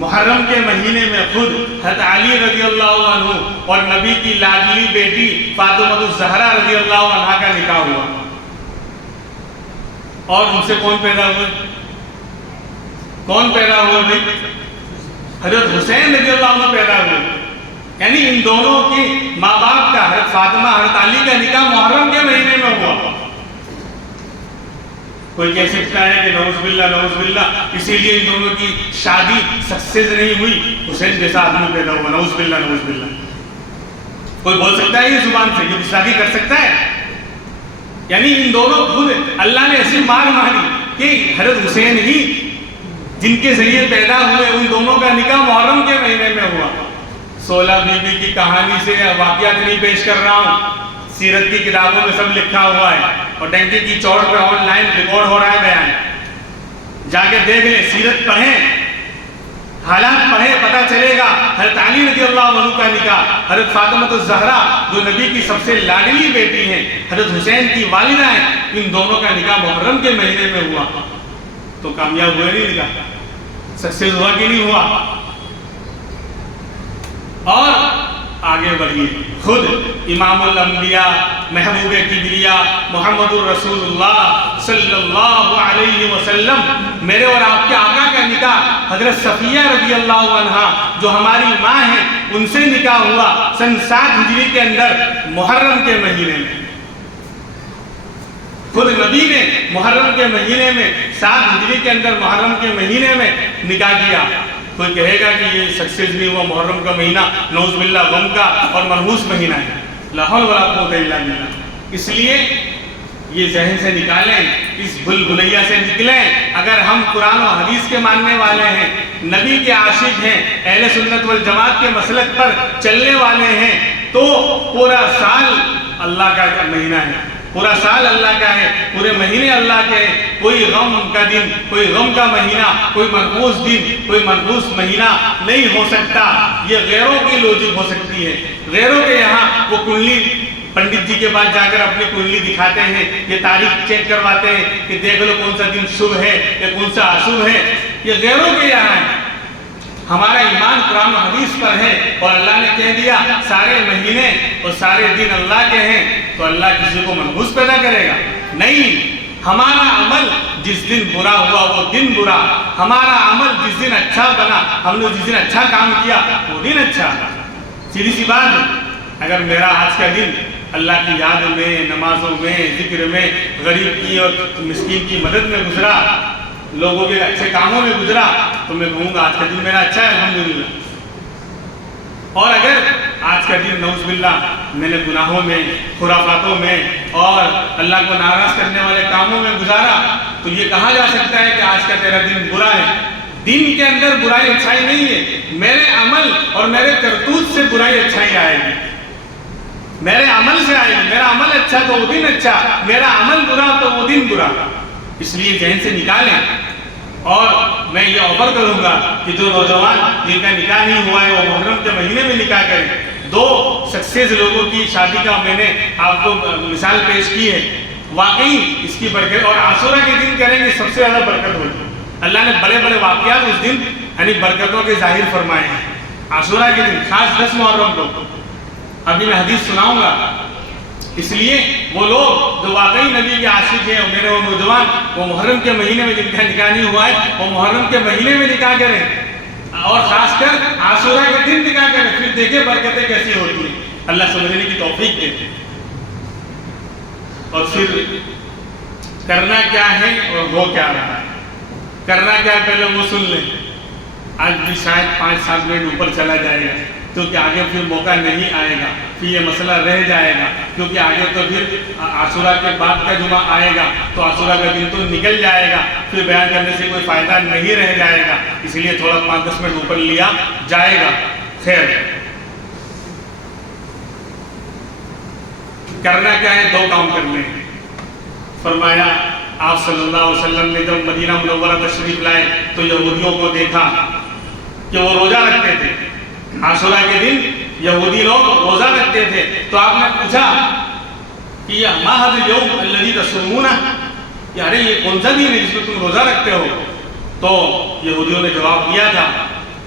محرم کے مہینے میں خود حضرت علی رضی اللہ عنہ اور نبی کی لاڈلی بیٹی فاطمہ الزہرا رضی اللہ عنہا کا نکاح ہوا۔ اور ان سے کون پیدا ہوئے؟ کون پیدا ہوئے بھائی؟ حضرت حسین رضی اللہ عنہ پیدا ہوئے۔ یعنی ان دونوں کی ماں باپ کا، حضرت فاطمہ حضرت علی کا نکاح محرم کے مہینے میں ہوا۔ کوئی کہہ سکتا ہے کہ نعوذ باللہ نعوذ باللہ اسی لیے ان دونوں کی شادی سکسیس نہیں ہوئی، حسین جیسا آدمی پیدا ہوا، نعوذ باللہ نعوذ باللہ۔ کوئی بول سکتا ہے یہ زبان سے، یہ شادی کر سکتا ہے؟ یعنی ان دونوں خود اللہ نے ایسی مار ماری کہ حضرت حسین ہی جن کے ذریعے پیدا ہوئے، ان دونوں کا نکاح محرم کے مہینے میں ہوا۔ 16 بیوی کی کہانی سے واقعات نہیں پیش کر رہا ہوں، سیرت کی کتابوں میں سب لکھا ہوا ہے، اور ٹینکی کی چوٹ پہ آن لائن ریکارڈ ہو رہا ہے بیان۔ جا کے دیکھ لیں، سیرت پڑھیں، حالات پڑھیں، پتہ چلے گا۔ حضرت علی رضی اللہ عنہ کا نکاح حضرت فاطمہ الزہرا جو نبی کی سب سے لاڈلی بیٹی ہیں، حضرت حسین کی والدہ ہیں، ان دونوں کا نکاح محرم کے مہینے میں ہوا۔ تو کامیاب ہوئے نہیں نکاح؟ سکسیس ہوا کہ نہیں ہوا؟ اور آگے بڑھیے، خود امام الانبیاء محبوب کبریا محمد الرسول اللہ صلی اللہ علیہ وسلم، میرے اور آپ کے آقا کا نکاح حضرت صفیہ رضی اللہ عنہا جو ہماری ماں ہیں ان سے نکاح ہوا سن 7 ہجری کے اندر محرم کے مہینے میں۔ خود نبی نے محرم کے مہینے میں 7 ہجری کے اندر محرم کے مہینے میں نکاح کیا۔ کوئی کہے گا کہ یہ سکسیس نہیں ہوا، محرم کا مہینہ نعوذ باللہ غم کا اور منحوس مہینہ ہے، لا حول ولا قوت الا باللہ۔ اس لیے یہ ذہن سے نکالیں، اس بھول بھلیا سے نکلیں۔ اگر ہم قرآن و حدیث کے ماننے والے ہیں، نبی کے عاشق ہیں، اہل سنت والجماعت کے مسلک پر چلنے والے ہیں، تو پورا سال اللہ کا مہینہ ہے، پورا سال اللہ کا ہے، پورے مہینے اللہ کے ہیں۔ کوئی غم کا دن، کوئی غم کا مہینہ، کوئی منحوس دن، کوئی منحوس مہینہ نہیں ہو سکتا۔ یہ غیروں کی لوجک ہو سکتی ہے، غیروں کے یہاں وہ کنڈلی پنڈت جی کے پاس جا کر اپنی کنڈلی دکھاتے ہیں، یہ تاریخ چیک کرواتے ہیں کہ دیکھ لو کون سا دن شبھ ہے یا کون سا اشبھ ہے۔ یہ غیروں کے یہاں ہے، ہمارا ایمان قرآن و حدیث پر ہے، اور اللہ نے کہہ دیا سارے مہینے اور سارے دن اللہ کے ہیں، تو اللہ کسی کو منحوس پیدا کرے گا؟ نہیں۔ ہمارا عمل جس دن برا ہوا وہ دن برا، ہمارا عمل جس دن اچھا بنا، ہم نے جس دن اچھا کام کیا وہ دن اچھا۔ سیدھی سی بات ہے، اگر میرا آج کا دن اللہ کی یاد میں، نمازوں میں، ذکر میں، غریب کی اور مسکین کی مدد میں گزرا، لوگوں کے اچھے کاموں میں گزرا، تو میں کہوں گا آج کا دن میرا اچھا ہے الحمدللہ۔ اور اگر آج کا دن نعوذ باللہ میں نے گناہوں میں، خرافاتوں میں اور اللہ کو ناراض کرنے والے کاموں میں گزارا، تو یہ کہا جا سکتا ہے کہ آج کا تیرا دن برا ہے۔ دن کے اندر برائی اچھائی نہیں ہے، میرے عمل اور میرے کرتوت سے برائی اچھائی آئے گی، میرے عمل سے آئے گی۔ میرا عمل اچھا تو وہ دن اچھا، میرا عمل برا تو وہ دن برا۔ اس لیے ذہن سے نکالیں۔ اور میں یہ آفر کروں گا کہ جو نوجوان جن کا نکاح نہیں ہوا ہے وہ محرم کے مہینے میں نکاح کریں۔ 2 سکسیس لوگوں کی شادی کا میں نے آپ کو مثال پیش کی ہے، واقعی اس کی برکت، اور عاشورہ کے دن کریں گے سب سے زیادہ برکت ہوگی۔ اللہ نے بڑے بڑے واقعات اس دن یعنی برکتوں کے ظاہر فرمائے ہیں۔ عاشورہ کے دن خاص 10 محرم کو ابھی میں حدیث سناؤں گا۔ اس لیے وہ لوگ جو واقعی نبی کے عاشق ہیں، میرے وہ نوجوان، وہ محرم کے مہینے میں جن کا نکاح نہیں ہوا ہے وہ محرم کے مہینے میں نکاح کریں، اور خاص کر عاشورہ کے دن نکاح کریں، پھر دیکھیں برکتیں کیسی ہوتی ہیں۔ اللہ سمجھنے کی توفیق دے۔ اور پھر کرنا کیا ہے اور وہ کیا رہا ہے۔ کرنا کیا ہے پہلے وہ سن لیں، آج بھی شاید 5-7 منٹ اوپر چلا جائے گا۔ کیونکہ آگے پھر موقع نہیں آئے گا، پھر یہ مسئلہ رہ جائے گا، کیونکہ آگے تو پھر عاشورہ کے بعد کا جمعہ آئے گا تو عاشورہ کا دن تو نکل جائے گا، پھر بیان کرنے سے کوئی فائدہ نہیں رہ جائے گا، اس لیے تھوڑا 5-10 منٹ اوپر لیا جائے گا۔ خیر، کرنا کیا ہے؟ 2 کام کرنے ہیں۔ فرمایا آپ صلی اللہ علیہ وسلم نے جب مدینہ منورہ تشریف لائے تو یہودیوں کو دیکھا کہ وہ روزہ رکھتے تھے، عاشورہ کے دن یہودی لوگ روزہ رکھتے تھے، تو آپ نے پوچھا کہ ما ھذا اليوم الذی تصومون، یارے یہ کون سا دن ہے جس میں تم روزہ رکھتے ہو؟ تو یہودیوں نے جواب دیا تھا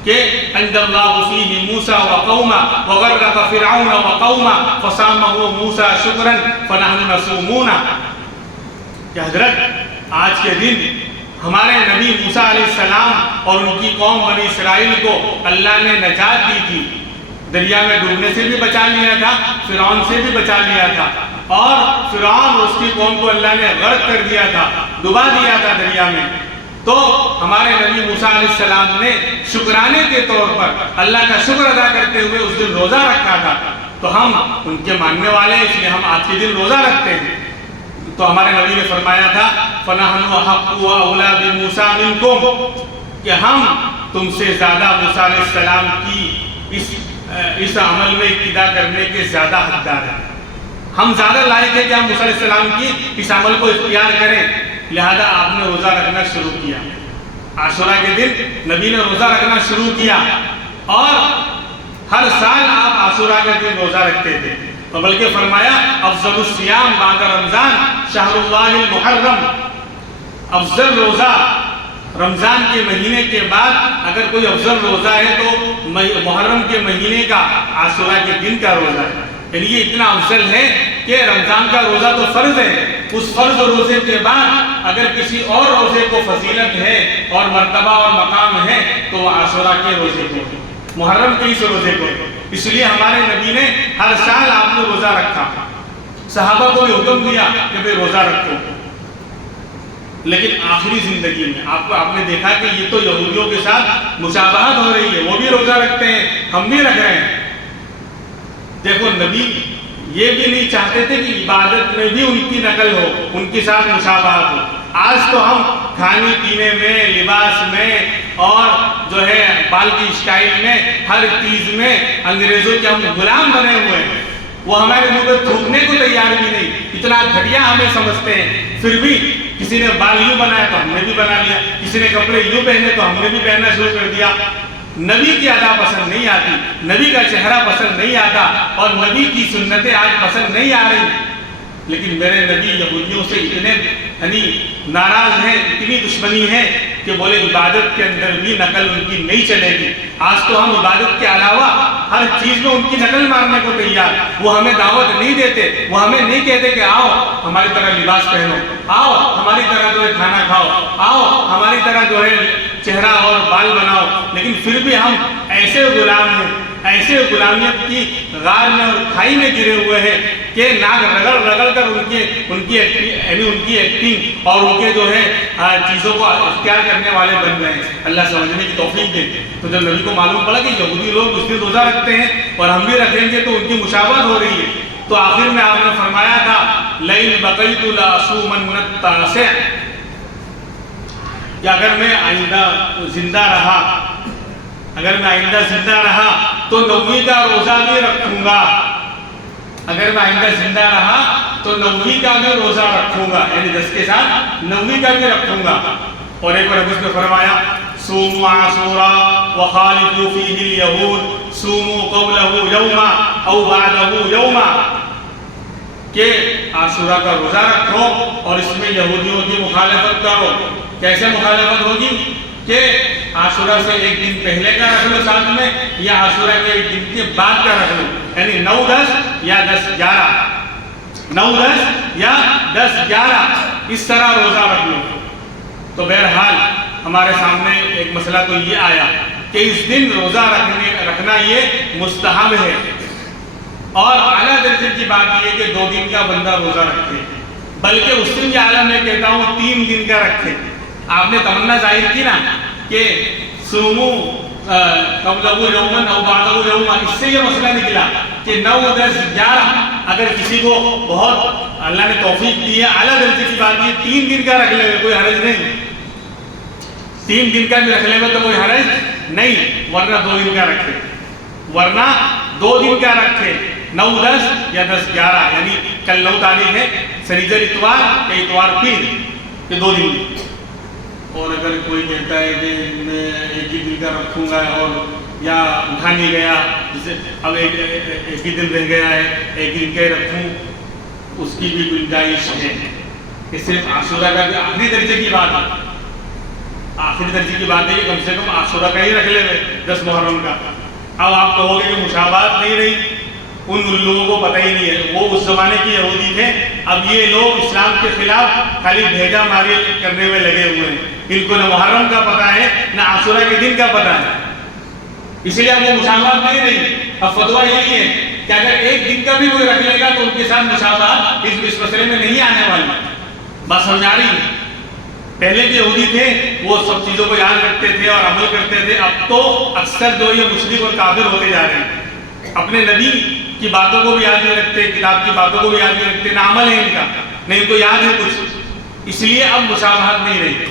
کہ انزل اللہ فیہ موسیٰ وقوما وغرق فرعون وقوما فصامہ موسیٰ شکرا فنحن نصومون، کہ حضرت آج کے دن ہمارے نبی موسیٰ علیہ السلام اور ان کی قوم بنی اسرائیل کو اللہ نے نجات دی تھی، دریا میں ڈوبنے سے بھی بچا لیا تھا، فرعون سے بھی بچا لیا تھا، اور فرعون اور اس کی قوم کو اللہ نے غرق کر دیا تھا، ڈبا دیا تھا دریا میں۔ تو ہمارے نبی موسیٰ علیہ السلام نے شکرانے کے طور پر اللہ کا شکر ادا کرتے ہوئے اس دن روزہ رکھا تھا، تو ہم ان کے ماننے والے ہیں، اس لیے ہم آج کے دن روزہ رکھتے ہیں۔ تو ہمارے نبی نے فرمایا تھا فَنَحْنُ أَحَقُّ وَأَوْلَىٰ بِمُوسَىٰ مِنْكُمْ، کہ ہم تم سے زیادہ موسیٰ علیہ السلام کی اس عمل میں اقتدا کرنے کے زیادہ حقدار ہیں، ہم زیادہ لائق ہیں کہ ہم موسیٰ علیہ السلام کی اس عمل کو اختیار کریں، لہذا آپ نے روزہ رکھنا شروع کیا۔ عاشورہ کے دن نبی نے روزہ رکھنا شروع کیا، اور ہر سال آپ عاشورہ کے دن روزہ رکھتے تھے، تو بلکہ فرمایا افضل الصیام بعد رمضان شہر اللہ المحرم، افضل روزہ رمضان کے مہینے کے بعد اگر کوئی افضل روزہ ہے تو محرم کے مہینے کا عاشورہ کے دن کا روزہ ہے، یعنی یہ اتنا افضل ہے کہ رمضان کا روزہ تو فرض ہے، اس فرض روزے کے بعد اگر کسی اور روزے کو فضیلت ہے اور مرتبہ اور مقام ہے تو وہ عاشورہ کے روزے کو، محرم کے اس روزے کو، اس لیے ہمارے نبی نے ہر سال آپ نے روزہ رکھا، صحابہ کو بھی حکم دیا کہ بھئی روزہ رکھو، لیکن آخری زندگی میں آپ نے دیکھا کہ یہ تو یہودیوں کے ساتھ مشابہت ہو رہی ہے، وہ بھی روزہ رکھتے ہیں، ہم بھی رکھ رہے ہیں۔ دیکھو نبی یہ بھی نہیں چاہتے تھے کہ عبادت میں بھی ان کی نقل ہو، ان کے ساتھ مشابہت ہو۔ آج تو ہم کھانے پینے میں، لباس میں، اور جو ہے بال کی اسٹائل میں، ہر چیز میں انگریزوں کے ہم غلام بنے ہوئے ہیں، وہ ہمارے منہ پہ تھوکنے کو تیار بھی نہیں، اتنا گھٹیا ہمیں سمجھتے ہیں، پھر بھی کسی نے بال یوں بنایا تو ہم نے بھی بنا لیا، کسی نے کپڑے یوں پہنے تو ہم نے بھی پہننا شروع کر دیا۔ نبی کی ادا پسند نہیں آتی، نبی کا چہرہ پسند نہیں آتا، اور نبی کی سنتیں آج پسند نہیں آ رہی، لیکن میرے نبی یہودیوں سے اتنے ناراض ہیں، اتنی دشمنی ہے کہ بولے عبادت کے اندر بھی نقل ان کی نہیں چلے گی۔ آج تو ہم عبادت کے علاوہ ہر چیز میں ان کی نقل مارنے کو تیار، وہ ہمیں دعوت نہیں دیتے، وہ ہمیں نہیں کہتے کہ آؤ ہماری طرح لباس پہنو، آؤ ہماری طرح جو ہے کھانا کھاؤ، آؤ ہماری طرح جو ہے چہرہ اور بال بناؤ، لیکن پھر بھی ہم ایسے غلام ہیں، ایسے غلامیت کی غار میں اور کھائی میں گرے ہوئے ہیں کہ ناک رگڑ رگڑ کر ان کی ایکٹنگ اور ان کے جو ہے چیزوں کو اختیار کرنے والے بن گئے ہیں۔ اللہ سمجھنے کی توفیق دے۔ تو جب نبی کو معلوم پڑا کہ یہودی لوگ اس دن روزہ رکھتے ہیں اور ہم بھی رکھیں گے تو ان کی مشابہت ہو رہی ہے، تو آخر میں آپ نے فرمایا تھا لئن بقیت لأصومن التاسع، کہ اگر میں آئندہ زندہ رہا تو 9ویں کا روزہ بھی رکھوں گا، اگر میں آئندہ زندہ رہا تو 9ویں کا بھی روزہ رکھوں گا، یعنی 10 کے ساتھ 9ویں کا بھی رکھوں گا۔ اور ایک اور حدیث میں فرمایا صوموا عاشوراء وخالفوا فیہ الیہود صوموا قبلہ یوما او بعدہ یوما، کہ عاشوراء کا روزہ رکھو اور اس میں یہودیوں کی مخالفت کرو۔ کیسے مخالفت ہوگی؟ کہ عاشوراء سے ایک دن پہلے کا رکھ لو ساتھ میں، یا عاشوراء کے ایک دن کے بعد کا رکھ لو، یعنی 9-10 یا 10-11، 9-10 یا 10-11 اس طرح روزہ رکھ لو۔ تو بہرحال ہمارے سامنے ایک مسئلہ تو یہ آیا کہ اس دن روزہ رکھنا یہ مستحب ہے، اور اعلیٰ درجے کی بات یہ کہ 2 دن کا بندہ روزہ رکھے، بلکہ اس سے بھی اعلیٰ میں کہتا ہوں 3 دن کا رکھے۔ آپ نے تمنا ظاہر کی نا کہ سومو قبلہ یومن او بعدہ یومن، اس سے یہ مسئلہ نکلا کہ 9، 10، 11 اگر کسی کو بہت اللہ نے توفیق دی ہے، اعلیٰ درجے کی بات یہ 3 دن کا رکھ لے کوئی حرج نہیں، 3 دن کا بھی رکھ لے تو کوئی حرج نہیں، ورنہ 2 دن کا رکھے، ورنہ 2 دن کا رکھے، 9، 10 یا 10، 11، یعنی کل 9 تاریخ ہے، سنیچر اتوار یا اتوار پیر، یہ 2 دن۔ اور اگر کوئی کہتا ہے کہ میں ایک ہی دن کا رکھوں گا اور یا اٹھا نہیں گیا، جسے اب ایک ہی دن رہ گیا ہے، ایک دن کا رکھوں، اس کی بھی گنجائش ہے کہ صرف عاشورہ کا بھی آخری درجے کی بات ہے، آخری درجے کی بات ہے کہ کم سے کم عاشورہ کا ہی رکھ لے 10 محرم کا۔ اب آپ کہو گے کہ مشابہت نہیں رہی، ان لوگوں کو پتہ ہی نہیں ہے، وہ اس زمانے کی یہودی تھے، اب یہ لوگ اسلام کے خلاف خالی بھیجا ماری کرنے میں لگے ہوئے ہیں، ان کو نہ محرم کا پتہ ہے نہ عاشورہ کے دن کا پتہ ہے، اس لیے اب وہ مشابہت نہیں رہی۔ اب فتویٰ یہی ہے کہ اگر ایک دن کا بھی کوئی رکھ لے گا تو ان کے ساتھ مشابہت اس مسئلے میں نہیں آنے والی، بات سمجھ آ رہی ہے؟ پہلے جو یہودی تھے وہ سب چیزوں کو یاد رکھتے تھے اور عمل کرتے تھے، اب تو اکثر جو یہ مشرک اور کافر ہوتے جا رہے ہیں، اپنے نبی کی باتوں کو بھی یاد نہیں رکھتے، کتاب کی باتوں کو بھی یاد نہیں رکھتے، نہ عمل ہے ان کا، نہ ان کو یاد ہے کچھ، اس لیے اب مشابہت نہیں رہی،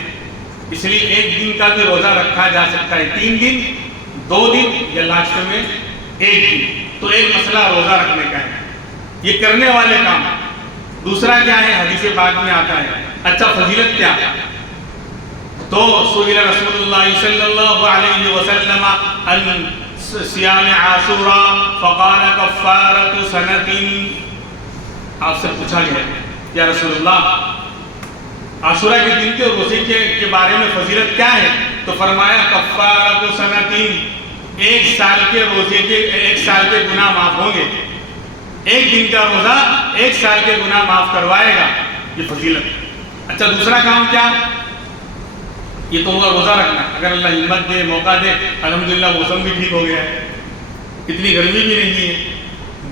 اس لیے ایک دن کا بھی روزہ رکھا جا سکتا ہے، 3 دن، 2 دن یا لاسٹ میں 1 دن، تو ایک مسئلہ روزہ رکھنے کا ہے، یہ کرنے والے کام۔ دوسرا کیا ہے، حدیث پاک میں آتا ہے، اچھا فضیلت کیا ہے؟ تو سئل رسول اللہ صلی اللہ علیہ وسلم عن صیام عاشوراء فقال کفارۃ سنۃ، آپ سے پوچھا گیا یا رسول اللہ عاشوراء کے دن کے روزے کے بارے میں فضیلت کیا ہے؟ تو فرمایا کفارۃ سنۃ، 1 سال کے روزے کے 1 سال کے گناہ معاف ہوں گے، 1 دن کا روزہ 1 سال کے گناہ معاف کروائے گا، یہ فضیلت۔ اچھا دوسرا کام کیا؟ یہ تو ہوا روزہ رکھنا، اگر اللہ ہمت دے، موقع دے، الحمدللہ موسم بھی ٹھیک ہو گیا ہے، اتنی گرمی بھی نہیں ہے،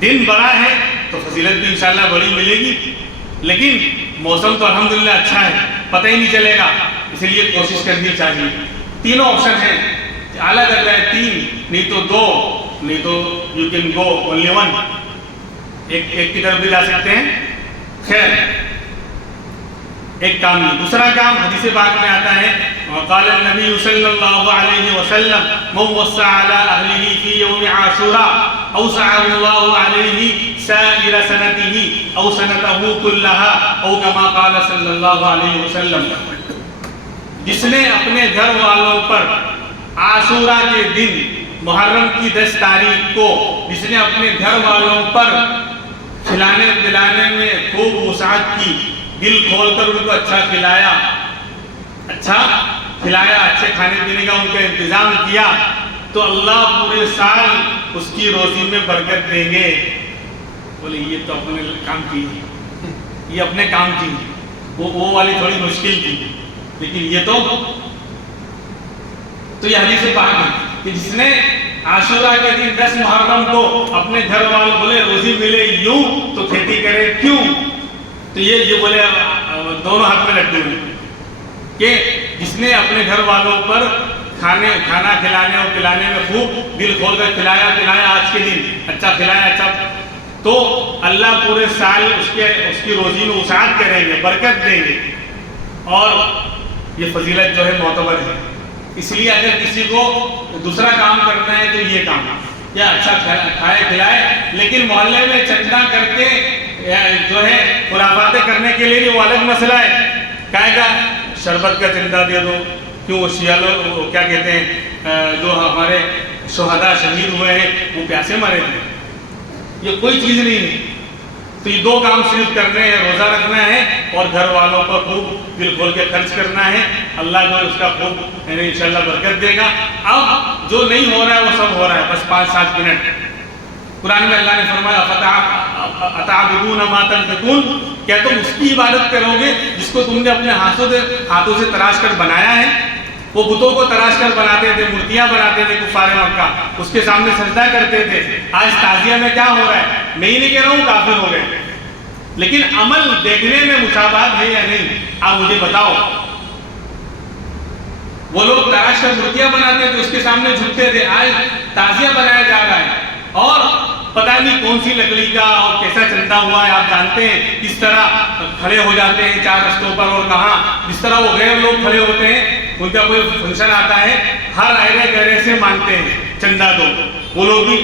دن بڑا ہے تو فضیلت بھی انشاءاللہ بڑی ملے گی، لیکن موسم تو الحمدللہ اچھا ہے، پتہ ہی نہیں چلے گا، اس لیے کوشش کرنی چاہیے۔ تینوں آپشن ہیں، اعلیٰ کر رہے ہیں 3، نہیں تو 2، نہیں تو یو کین گو اونلی 1، ایک کی طرف بھی جا سکتے ہیں۔ خیر ایک کام نہیں، دوسرا کام حدیث پاک میں آتا ہے، وقال النبی صلی اللہ علیہ وسلم من وسع علی اہلہ فی یوم عاشوراء اوسع اللہ علیہ سائر سنتہ او سنتہ کلہا او کما قال صلی اللہ علیہ وسلم، جس نے اپنے گھر والوں پر عاشوراء کے دن محرم کی 10 تاریخ کو جس نے اپنے گھر والوں پر کھلانے پلانے میں خوب وسعت کی، دل کھول کر ان کو اچھا کھلایا، اچھے کھانے پینے کا ان کا انتظام کیا، تو اللہ پورے سال اس کی روزی میں برکت دیں گے۔ بولے یہ تو اپنے کام کی، یہ اپنے کام کی، وہ والی تھوڑی مشکل تھی، لیکن یہ تو یہ حدیث پاک ہے کہ جس نے عاشوراء کے دن 10 محرم کو اپنے گھر والوں بولے روزی ملے یوں تو کھیتی کرے کیوں، تو یہ بولے دونوں ہاتھ میں لڈو ہیں کہ جس نے اپنے گھر والوں پر کھانا کھلانے اور پلانے میں خوب دل کھول کر کھلایا آج کے دن اچھا کھلایا، اچھا، تو اللہ پورے سال اس کی روزی میں وسعت کریں گے، برکت دیں گے، اور یہ فضیلت جو ہے معتبر ہے۔ اس لیے اگر کسی کو دوسرا کام کرنا ہے تو یہ کام یا اچھا کھائے کھلائے، لیکن محلے میں چندہ کر کے جو ہے خرافاتیں کرنے کے لیے وہ الگ مسئلہ ہے، کہے گا شربت کا چندہ دے دو، کیوں شیعہ لوگ کیا کہتے ہیں جو ہمارے شہداء شہید ہوئے ہیں وہ پیاسے مرے تھے، یہ کوئی چیز نہیں ہے۔ تو یہ 2 کام صرف کرنے ہیں، روزہ رکھنا ہے اور گھر والوں پر خوب دل کھول کے خرچ کرنا ہے، اللہ جو ہے اس کا خوب انشاءاللہ برکت دے گا۔ اب جو نہیں ہو رہا ہے وہ سب ہو رہا ہے، بس 5-7 منٹ۔ قرآن میں اللہ نے فرمایا اتعبدون ما تنحتون، کیا تم اس کی عبادت کرو گے جس کو تم نے اپنے ہاتھوں سے تراش کر بنایا ہے؟ وہ بتوں کو تراش کر بناتے تھے، مورتیاں بناتے تھے کفار مکہ، اس کے سامنے سجدہ کرتے تھے۔ آج تعزیہ میں کیا ہو رہا ہے؟ میں ہی نہیں کہہ رہا ہوں کافر ہو گئے، لیکن عمل دیکھنے میں مشابہت ہے یا نہیں؟ آپ مجھے بتاؤ، وہ لوگ تراش کر مورتیاں بناتے تھے، اس کے سامنے جھکتے تھے. آج تعزیہ بنایا جا رہا ہے اور پتہ نہیں کون سی لکڑی کا اور کیسا چندہ ہوا ہے. آپ جانتے ہیں کس طرح کھڑے ہو جاتے ہیں 4 رستوں پر، اور کہاں جس طرح وہ غیر لوگ کھڑے ہوتے ہیں، ان کا کوئی فنکشن آتا ہے ہر ایرے گہرے سے مانگتے ہیں چندہ دو، وہ لوگ بھی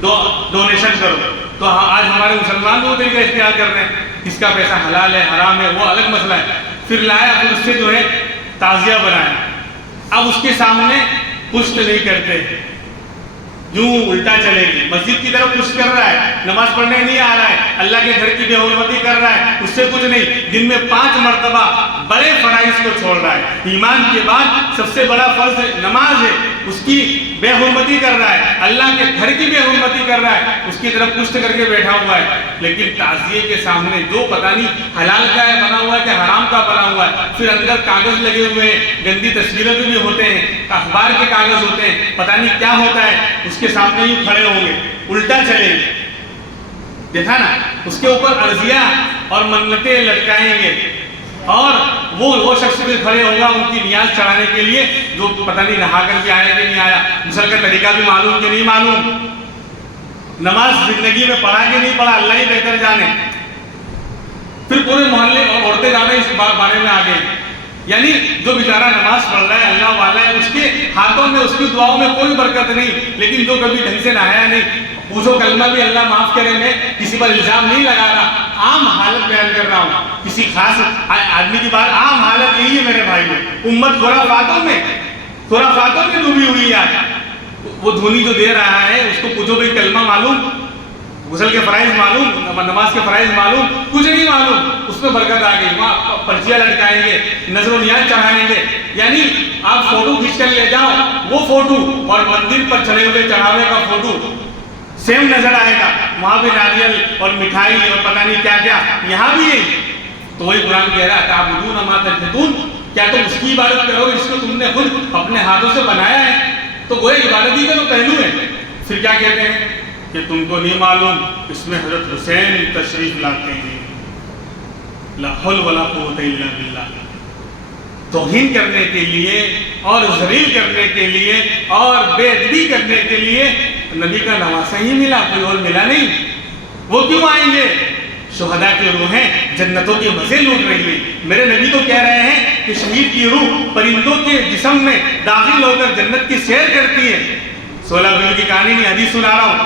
ڈونیشن کرو. تو آج ہمارے مسلمان وہ طریقہ اختیار کر رہے ہیں، کس کا پیسہ حلال ہے حرام ہے وہ الگ مسئلہ ہے. پھر لایا، پھر اس سے جو ہے تعزیہ بنایا. اب اس کے سامنے پشت نہیں کرتے، یوں الٹا چلے گی. مسجد کی طرف پشت کر رہا ہے، نماز پڑھنے نہیں آ رہا ہے، اللہ کے گھر کی بے حرمتی کر رہا ہے، اس سے کچھ نہیں. دن میں 5 مرتبہ بڑے فرائض کو چھوڑ رہا ہے. ایمان کے بعد سب سے بڑا فرض نماز ہے، اس کی بے حرمتی کر رہا ہے، اللہ کے گھر کی بے حرمتی کر رہا ہے، اس کی طرف پشت کر کے بیٹھا ہوا ہے. لیکن تعزیے کے سامنے جو پتہ نہیں حلال کا ہے بنا ہوا ہے کہ حرام کا بنا ہوا ہے. پھر اندر کاغذ لگے ہوئے ہیں، گندی تصویریں بھی ہوتے ہیں، اخبار کے کاغذ ہوتے ہیں، پتہ نہیں کیا ہوتا ہے. اس کے سامنے ہی کھڑے ہوں گے، الٹا چلیں گے. دیکھا نا، اس کے اوپر عرضیہ اور منتیں لٹکائیں گے. اور وہ شخص بھی کھڑے ہوگا ان کی نیاز چڑھانے کے لیے جو پتہ نہیں نہا کر کے آیا کہ نہیں آیا، غسل کا طریقہ بھی معلوم کہ نہیں معلوم، نماز زندگی میں پڑھا کہ نہیں پڑھا، اللہ ہی بہتر جانے. پھر پورے محلے اور عورتیں زیادہ اس بارے میں آگے. یعنی جو بیچارہ نماز پڑھ رہا ہے، اللہ والا ہے، اس کے ہاتھوں میں اس کی دعاؤں میں کوئی برکت نہیں. لیکن جو کبھی ڈھنگ سے نہایا نہیں، پوچھو کلمہ بھی اللہ معاف کرے، میں کسی پر الزام نہیں لگا رہا، عام حالت بیان کر رہا ہوں. کسی خاص آدمی کی بات، عام حالت یہی ہے میرے بھائیوں. امت خرافاتوں میں ڈوبی ہوئی ہے. وہ دھونی جو دے رہا ہے اس کو پوچھو بھائی کلمہ معلوم، غسل کے فرائض معلوم، نماز کے فرائض معلوم، کچھ نہیں معلوم. اس میں برکت آ گئی، وہاں پرچیاں لٹکائیں گے، نظر و نیاز چڑھائیں گے. یعنی آپ فوٹو کھینچ کر لے جاؤ، وہ فوٹو اور مندر پر چڑھے ہوئے چڑھاوے کا فوٹو سیم نظر آئے گا. وہاں بھی ناریل اور مٹھائی اور پتہ نہیں کیا کیا، یہاں بھی یہی. تو وہی قرآن کہہ رہا ہے تعبدون ما تنحتون، کیا تم اس کی عبادت کرو گے جس کو تم نے خود اپنے ہاتھوں سے بنایا ہے؟ تو وہ عبادت ہی کا تو پہلو ہے. پھر کیا کہتے ہیں کہ تم کو نہیں معلوم اس میں حضرت حسین تشریف لاتے ہیں. لا حول ولا قوت الا باللہ. توہین کرنے کے لیے اور ذلیل کرنے کے لیے اور بے ادبی کرنے کے لیے نبی کا نواسہ ہی ملا، کوئی اور ملا نہیں. وہ کیوں آئیں گے؟ شہداء کی روحیں جنتوں کے مزے لوٹ رہی ہیں. میرے نبی تو کہہ رہے ہیں کہ شہید کی روح پرندوں کے جسم میں داخل ہو کر جنت کی سیر کرتی ہے. 16 بجے کی کہانی نہیں، حدیث سنا رہا ہوں،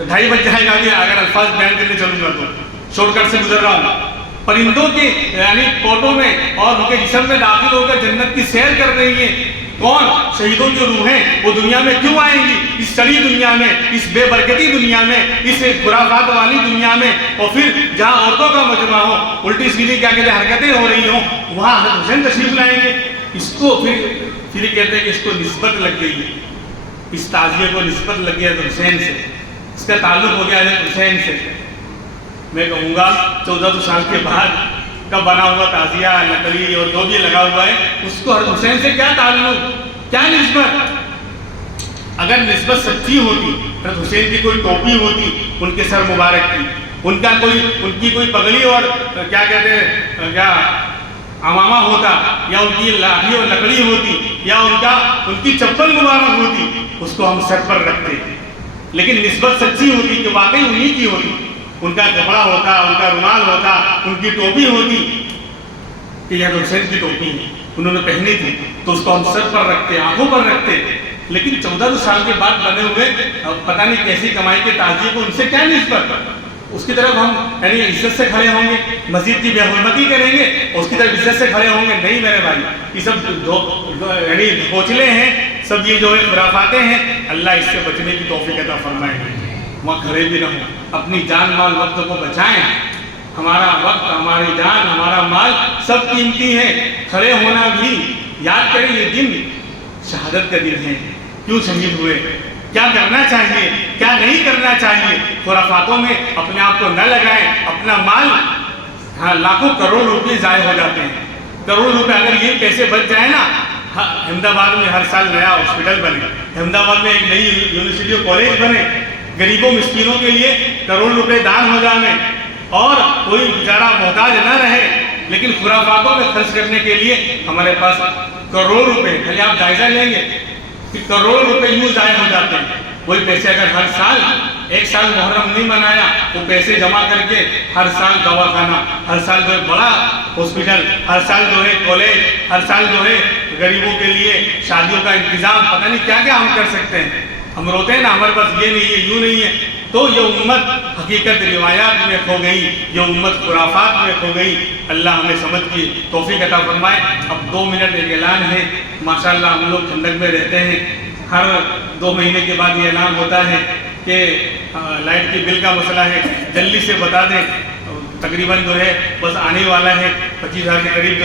2:30 بج جائے گا بھی اگر الفاظ بیان کرنے چلوں گا تو، شارٹ کٹ سے گزر رہا ہوں. پرندوں کے یعنی کوٹوں میں اور ان کے جسم میں داخل ہو کر جنت کی سیر کر رہی ہیں. کون؟ شہیدوں کی روحیں. وہ دنیا میں کیوں آئیں گی؟ اس سڑی دنیا میں، اس بے برکتی دنیا میں، اس خرافات والی دنیا میں، اور پھر جہاں عورتوں کا مجمع ہو، الٹی سیدھی کیا کہتے ہیں حرکتیں ہو رہی ہوں، وہاں حضرت حسین تشریف لائیں گے. اس کو پھر کہتے ہیں کہ اس کو نسبت لگ گئی ہے، اس تعزیے کو نسبت لگ گیا حضرت حسین سے، اس کا تعلق ہو گیا حضرت حسین سے. میں کہوں گا 14 سال کے بعد کا بنا ہوا تعزیہ لکڑی اور جو بھی لگا ہوا ہے، اس کو حضرت حسین سے کیا تعلق، کیا نسبت؟ اگر نسبت سچی ہوتی، حضرت حسین کی کوئی ٹوپی ہوتی ان کے سر مبارک کی، ان کی کوئی پگڑی اور کیا کہتے ہیں کیا عمامہ ہوتا، یا ان کی لاٹھی اور لکڑی ہوتی، یا ان کی چپل مبارک ہوتی، اس کو ہم سر پر رکھتے. لیکن نسبت سچی ہوتی کہ واقعی انہی کی ہوتی، ان کا کپڑا ہوتا، ان کا رومال ہوتا، ان کی ٹوپی ہوتی کہ یہ حسین کی ٹوپی ہے انہوں نے پہنی تھی، تو اس کو ہم سر پر رکھتے، آنکھوں پر رکھتے. لیکن 14 سال کے بعد بنے ہوئے پتہ نہیں کیسی کمائی کے تعزیے کو ان سے کیا نسبت؟ اس کی طرف ہم یعنی عزت سے کھڑے ہوں گے، مسجد کی بے حرمتی کریں گے، اس کی طرف عزت سے کھڑے ہوں گے؟ نہیں میرے بھائی، یہ سب یعنی بوچھلے ہیں، سب یہ جو خرافاتیں ہیں. اللہ اس سے بچنے کی توفیق عطا فرمائے. وہاں کھڑے بھی نہ ہوں، اپنی جان مال وقت کو بچائیں. ہمارا وقت، ہماری جان، ہمارا مال سب قیمتی ہے. کھڑے ہونا بھی یاد کریں، یہ دن شہادت کا دن ہے. کیوں شہید ہوئے، کیا کرنا چاہیے، کیا نہیں کرنا چاہیے. خرافاتوں میں اپنے آپ کو نہ لگائیں. اپنا مال، ہاں لاکھوں کروڑ روپے ضائع ہو جاتے ہیں. کروڑ روپے اگر یہ پیسے بچ جائیں نا، احمد آباد میں ہر سال نیا ہاسپٹل بنے، احمد آباد میں ایک نئی یونیورسٹی اور کالج بنے، غریبوں مسکینوں کے لیے کروڑ روپے دان ہو جانے، اور کوئی بیچارہ محتاج نہ رہے. لیکن خرافاتوں میں خرچ کرنے کے لیے ہمارے پاس کروڑ روپے، خالی آپ جائزہ لیں گے کہ کروڑ روپے یوں ضائع ہو جاتے ہیں. وہی پیسے اگر ہر سال، ایک سال محرم نہیں منایا، وہ پیسے جمع کر کے ہر سال دواخانہ، ہر سال جو ہے بڑا ہاسپٹل، ہر سال جو ہے کالج، ہر سال جو ہے غریبوں کے لیے شادیوں کا انتظام، پتہ نہیں کیا کیا ہم کر سکتے ہیں. ہم روتے ہیں نا ہمارے پاس یہ نہیں ہے، یوں نہیں ہے. تو یہ امت حقیقت روایات میں کھو گئی، یہ امت خرافات میں کھو گئی. اللہ ہمیں سمجھ کی توفیق عطا فرمائے. اب 2 منٹ ایک اعلان ہے. ماشاءاللہ ہم لوگ ٹھنڈک میں رہتے ہیں، ہر 2 مہینے کے بعد یہ اعلان ہوتا ہے کہ لائٹ کی بل کا مسئلہ ہے، جلدی سے بتا دیں. تقریباً جو ہے بس آنے والا ہے 25,000 کے قریب.